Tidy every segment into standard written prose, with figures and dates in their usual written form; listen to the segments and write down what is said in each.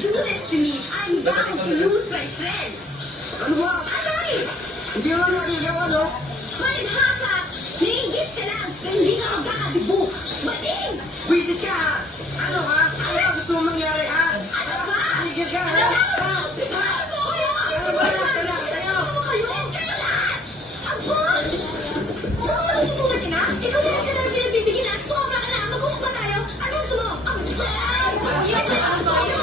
do this to me? I'm bound to lose my friends. Ano ba? Aray! Hindi naman nagagawa, no? Malibhasa! Nainggit ka lang, pero hindi ka magkakabibo. Mating! Visit ka, ha? Ano, ha? Ano ba gusto mong mangyari, ha? Ano ba? Tigil ka, ha? Alam mo! Bibago! Ano ba? Kaya, kaya. Kayo kayo lahat! Aba! Saan mo natutunan ka na? Ikaw na ka lang pinagbibigyan na. Sobra ka na. Mag-usap ba tayo? Ano gusto mo? Yan na ang tayo!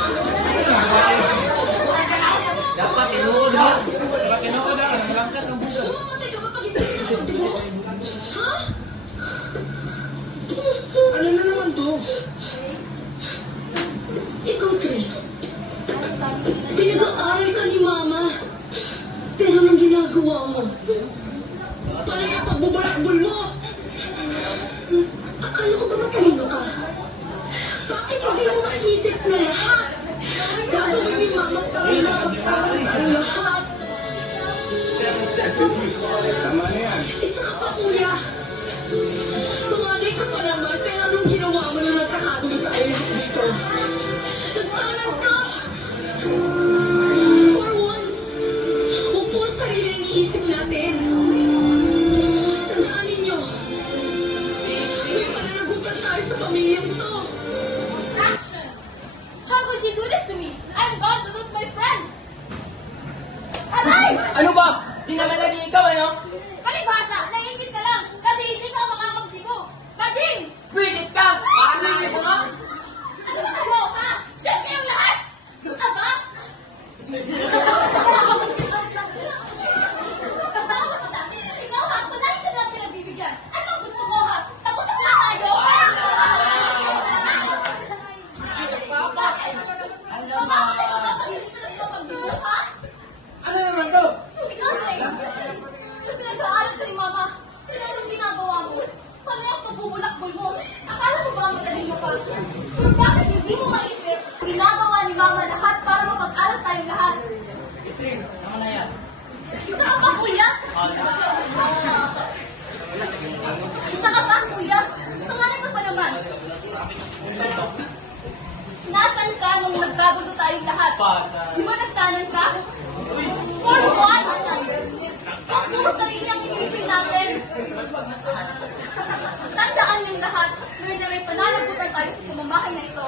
Dapat inuod ha. Dapat inuod ha. Malangkat ng buko. Bumamatay ka ba pag hindi ka nakapagdibo? Ha? Ano na naman to? Ikaw, Trey. Pinag-aaral ka ni Mama. Pero anong ginagawa mo? Parang yung pagbubulakbol mo. Akala ko ba matalino ka? Bakit hindi mo naisip na lahat? Gagawin ni Mama para mapagpapag ang lahat. Tama na yan. Isa ka pa, Kuya. Tumanay ka pa naman, pero anong ginawa mo na nagkakagulo tayo lahat dito? Nagpaalam ka! For once, huwag po ang sarili ang iisip natin. Tandaan ninyo, may pananagutan tayo sa pamilyang to. Action! How could you do this to me? I'm bound to lose my friends! Aray! Ano ba? Di naman lagi ikaw ano? Palibhasa! Naiingit ka lang kasi hindi ka makakabdibo! Bading! Visit ka! Paano mo nga? Ano ba kayo, ha? Shit kayong lahat! Aba? Ikaw ha? Palagi ka lang pinagbibigyan! Ano ang gusto mo ha? Pag-usap na tayo! Bakit? Bakit ka ba pag hindi ka lang mapagdibo, ha? Ano naman to? Ikaw, Trey! Pinag-aaral ka ni Mama. Pero anong ginagawa mo? Paano yung pagbubulakbol mo? Akala mo ba magaling mo pa? Pero bakit hindi mo maisip? Ginagawa ni Mama lahat para mapag-aral tayong lahat. Sis, ano na yan? Isa ka pa, Kuya? Isa ka pa, Kuya? Pangalan ka pa naman. Nasaan ka nung nagkagulo tayong lahat? Di ba nagtanan ka? For once! Huwag mo sarili ang isipin natin. Tandaan ng lahat, may pananagutan tayo sa pamamahay na ito.